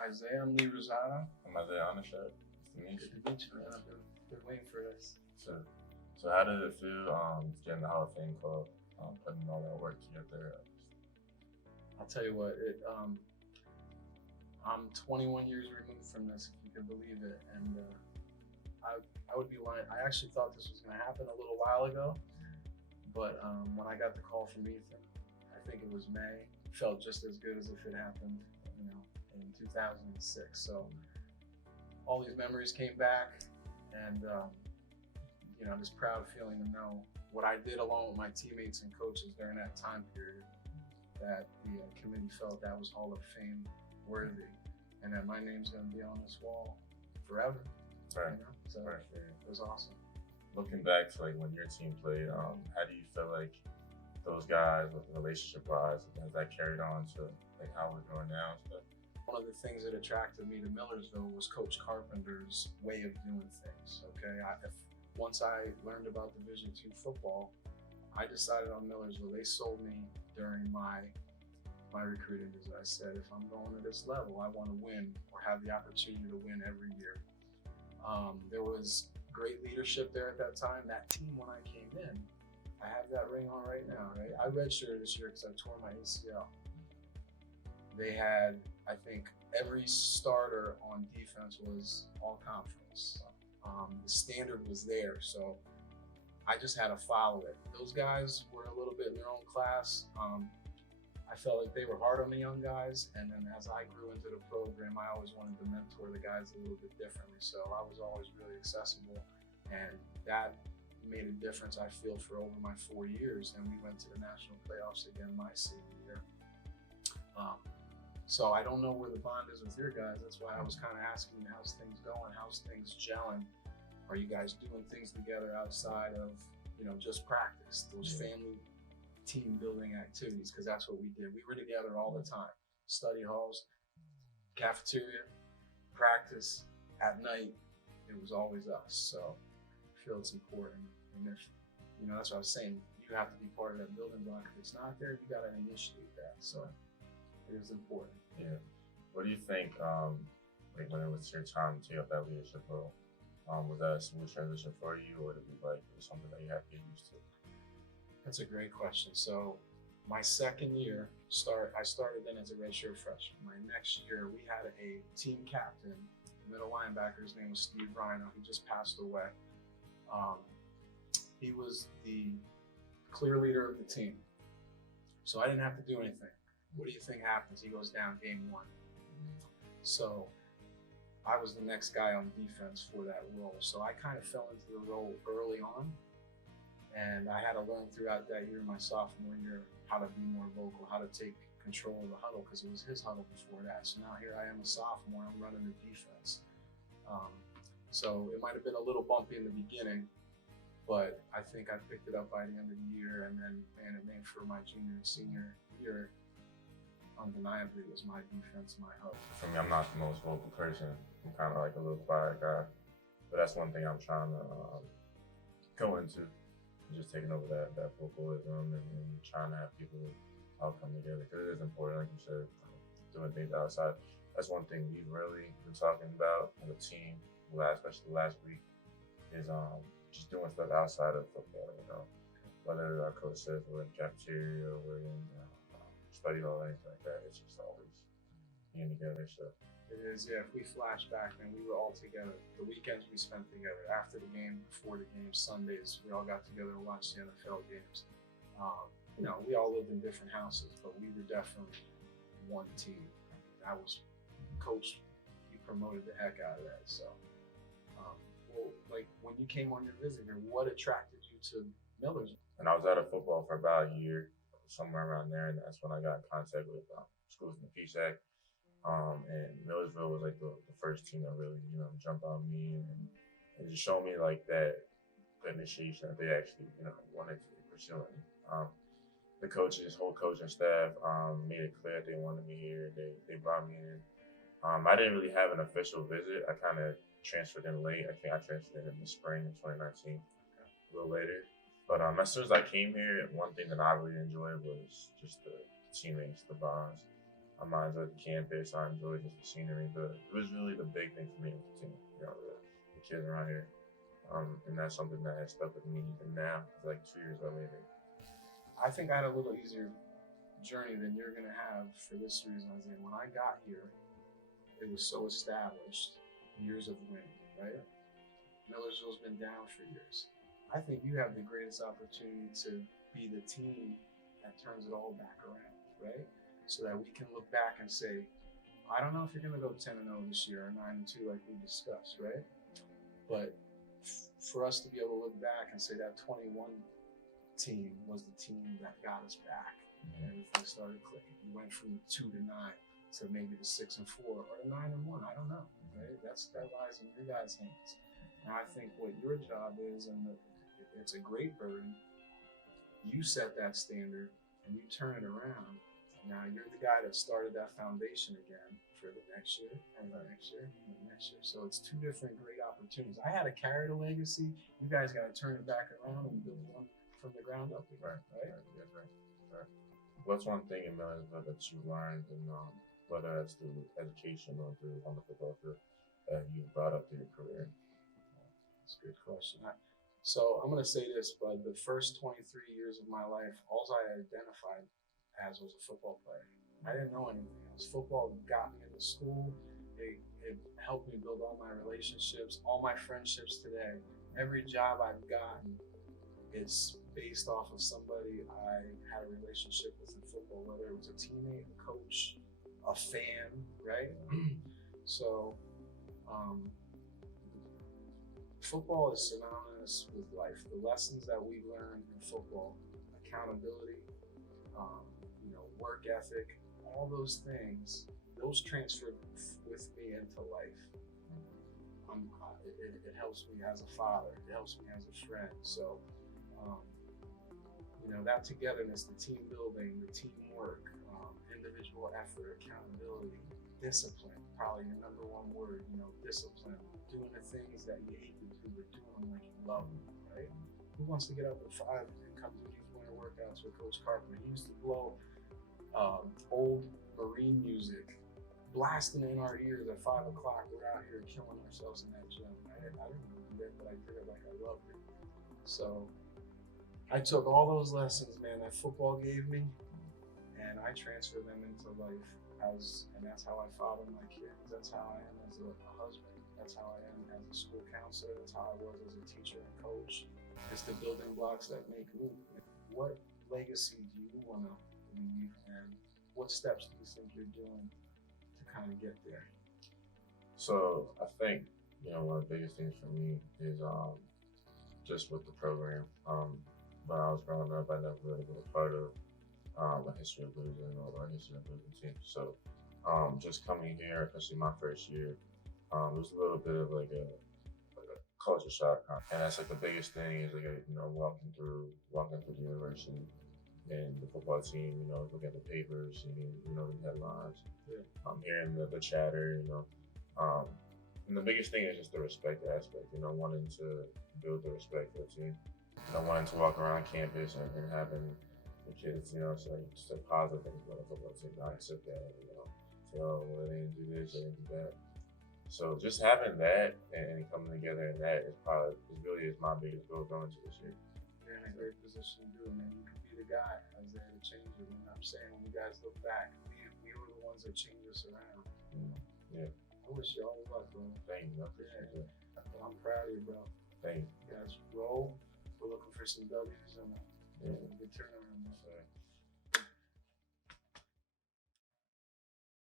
Isaiah and Lee Rizzotto. I'm Isaiah Onuschak. Nice Good to meet you, man. I've been waiting for this. So how did it feel getting the Hall of Fame club, putting all that work to get there? I'll tell you what, I'm 21 years removed from this, if you can believe it, and I would be lying. I actually thought this was going to happen a little while ago, but when I got the call from Ethan, I think it was May, felt just as good as if it happened, in 2006. So all these memories came back, and this proud feeling to know what I did along with my teammates and coaches during that time period, that the committee felt that was Hall of Fame worthy, and that my name's going to be on this wall forever. Right. So right. It was awesome. Looking back to when your team played, how do you feel like those guys, with relationship-wise, has that carried on to how we're doing now and stuff? One of the things that attracted me to Millersville was Coach Carpenter's way of doing things. Okay, once I learned about Division II football, I decided on Millersville. They sold me during my recruiting visit. I said, if I'm going to this level, I want to win or have the opportunity to win every year. There was great leadership there at that time. That team, when I came in, I have that ring on right now, right? I redshirted this year because I tore my ACL. They had, I think, every starter on defense was all conference. The standard was there, so I just had to follow it. Those guys were a little bit in their own class. I felt like they were hard on the young guys, and then as I grew into the program, I always wanted to mentor the guys a little bit differently. So I was always really accessible, and that made a difference, I feel, for over my 4 years. And we went to the national playoffs again my senior year. So I don't know where the bond is with your guys. That's why I was kind of asking, how's things going? How's things gelling? Are you guys doing things together outside of, just practice, those family team building activities? Because that's what we did. We were together all the time. Study halls, cafeteria, practice, at night, it was always us. So I feel it's important. And if, that's what I was saying, you have to be part of that building block. If it's not there, you got to initiate that. So it is important. Yeah. What do you think, when it was your time to take up that leadership role, was that a smooth transition for you, or did it was something that you had to get used to? That's a great question. So my second year, I started then as a redshirt freshman. My next year, we had a team captain, middle linebacker. His name was Steve Rhino. He just passed away. He was the clear leader of the team. So I didn't have to do anything. What do you think happens? He goes down game 1. So I was the next guy on defense for that role. So I kind of fell into the role early on. And I had to learn throughout that year, my sophomore year, how to be more vocal, how to take control of the huddle, because it was his huddle before that. So now here I am, a sophomore, I'm running the defense. So it might have been a little bumpy in the beginning, but I think I picked it up by the end of the year. And then, man, it made for my junior and senior year, undeniably, it was my defense, my huddle. For me, I'm not the most vocal person. I'm kind of like a little quiet guy, but that's one thing I'm trying to go into. Just taking over that vocalism and trying to have people all come together, because it is important, like you said, doing things outside. That's one thing we've really been talking about on the team, especially last week, is just doing stuff outside of football. Whether our coach says we're in the cafeteria or we're in study hall, anything like that. It's just always being together. So it is, yeah. If we flash back, man, we were all together. The weekends we spent together, after the game, before the game, Sundays, we all got together to watch the NFL games. We all lived in different houses, but we were definitely one team. I was coach. He promoted the heck out of that. So, when you came on your visit here, what attracted you to Millersville? And I was out of football for about a year, somewhere around there, and that's when I got in contact with schools in the PSAC. And Millersville was the first team that really, jumped on me and just showed me that initiation that they actually, wanted to pursue it. The whole coaching staff, made it clear that they wanted me here. They brought me in. I didn't really have an official visit. I kind of transferred in late. I think I transferred in the spring of 2019, a little later. But as soon as I came here, one thing that I really enjoyed was just the teammates, the bonds. I enjoyed the campus. I enjoyed just the scenery. But it was really the big thing for me with the team. The kids around here. And that's something that has stuck with me even now, like 2 years later. I think I had a little easier journey than you're gonna have for this reason. Isaiah. When I got here, it was so established, years of winning, right? Millersville's been down for years. I think you have the greatest opportunity to be the team that turns it all back around, right? So that we can look back and say, I don't know if you're gonna go 10-0 this year or 9-2 like we discussed, right? But for us to be able to look back and say that 21 team was the team that got us back, and everything started clicking. We went from 2-9 to maybe the 6-4 or the 9-1. I don't know, right? That lies in your guys' hands. And I think what your job is, and it's a great burden. You set that standard and you turn it around. And now you're the guy that started that foundation again for the next year and the next year and the next year. So it's two different great opportunities. I had to carry the legacy. You guys got to turn it back around and build one from the ground up again, right? What's one thing in Millersville that you learned, and whether that's through education or through on the football field, that you brought up through your career? That's a good question. So I'm going to say this, but the first 23 years of my life, all I identified as was a football player. I didn't know anything else. Football got me into school. It helped me build all my relationships, all my friendships today. Every job I've gotten, it's based off of somebody I had a relationship with in football, whether it was a teammate, a coach, a fan, right? So football is synonymous with life. The lessons that we learn in football, accountability, work ethic, all those things, those transferred with me into life. It helps me as a father. It helps me as a friend. So, that togetherness, the team building, the teamwork, individual effort, accountability, discipline, probably your number one word, discipline, doing the things that you hate to do, but doing them like you love them, right? Who wants to get up at 5 and come do these winter workouts with Coach Carpenter? He used to blow old Marine music, blasting in our ears at 5 o'clock. We're out here killing ourselves in that gym. I didn't do that, but I did it like I loved it. So I took all those lessons, man, that football gave me, and I transferred them into life. And that's how I father my kids. That's how I am as a husband. That's how I am as a school counselor. That's how I was as a teacher and coach. It's the building blocks that make me. What legacy do you want to leave, and what steps do you think you're doing to kind of get there? So I think, one of the biggest things for me is just with the program. When I was growing up, I never really was a part of a history of losing or a history of losing teams. So just coming here, especially my first year, it was a little bit of like a culture shock. And that's like the biggest thing is walking through the university and the football team, look at the papers, the headlines, hearing the chatter, and the biggest thing is just the respect aspect, wanting to build the respect for the team. Wanting to walk around campus and having the kids, say positive things about the football team, not sit there and, say, oh, well, they didn't do this, they didn't do that. So just having that and coming together in that is my biggest goal going into this year. You're in a great position to do it, man. You could be the guy, Isaiah, to change it. And I'm saying, when you guys look back, we were the ones that changed us around. Yeah. I wish you all the luck, bro. Thank you. I appreciate it. I'm proud of you, bro. Thank you. You guys roll. We're looking for some W's and a good turnaround.